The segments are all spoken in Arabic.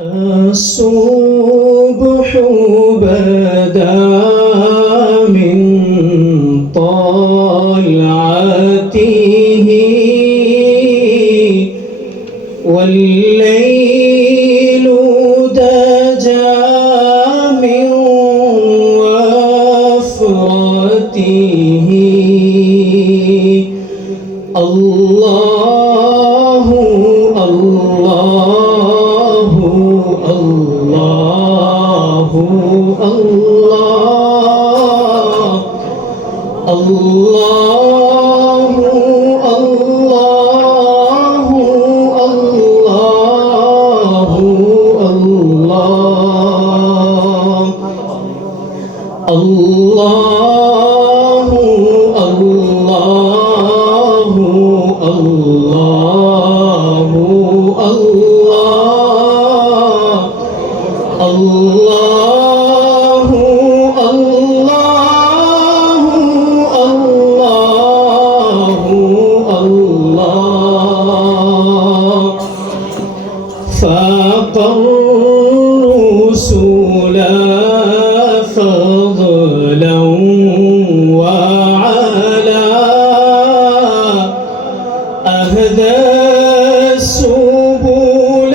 الصبح بدا من طلعته والليل دجى من وفرته الله الله الله الله الله الله الله الله الله الله الله الله الله فاق الرسل فضلا وعلا أهدى السبل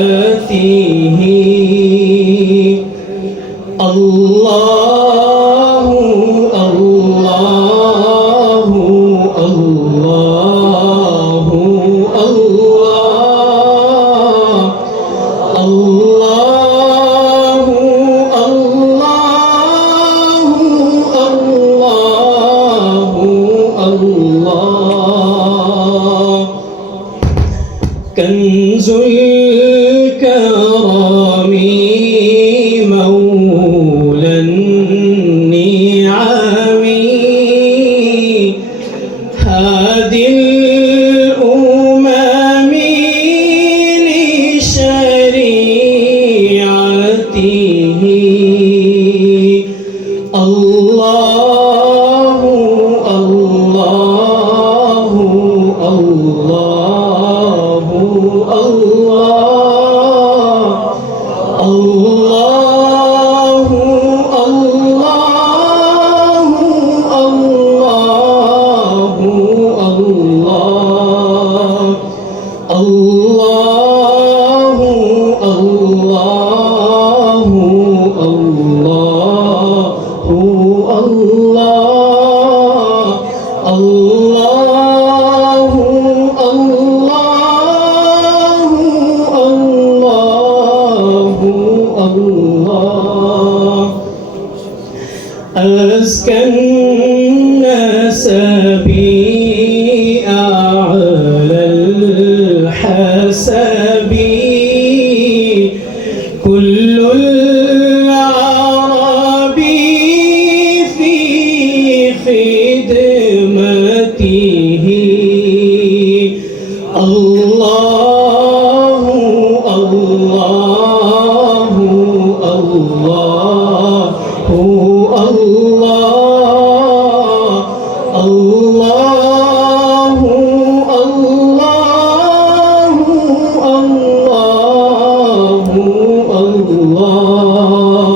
بدلالته الله الله الله الله الله الله كنز الكرم مولى النعم هادي الأمم لشريعته الله الله الله الله الله أزكى النسب أعلى الحسب كل العرب في خدمته الله الله الله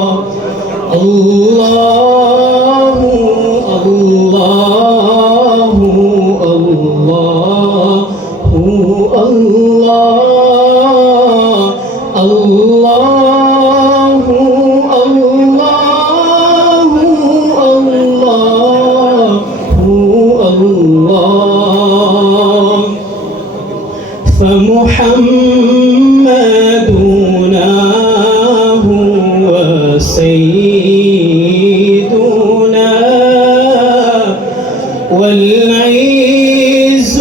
الله فمحمدنا هو سيدنا والعز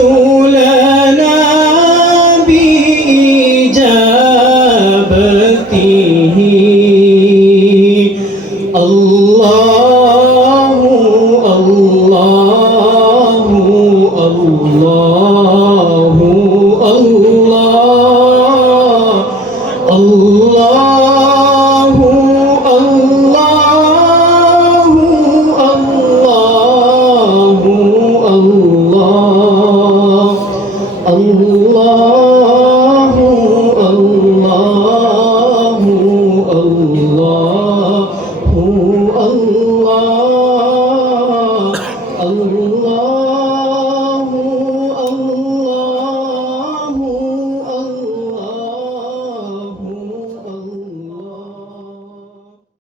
لنا بإجابته الله الله الله الله الله الله الله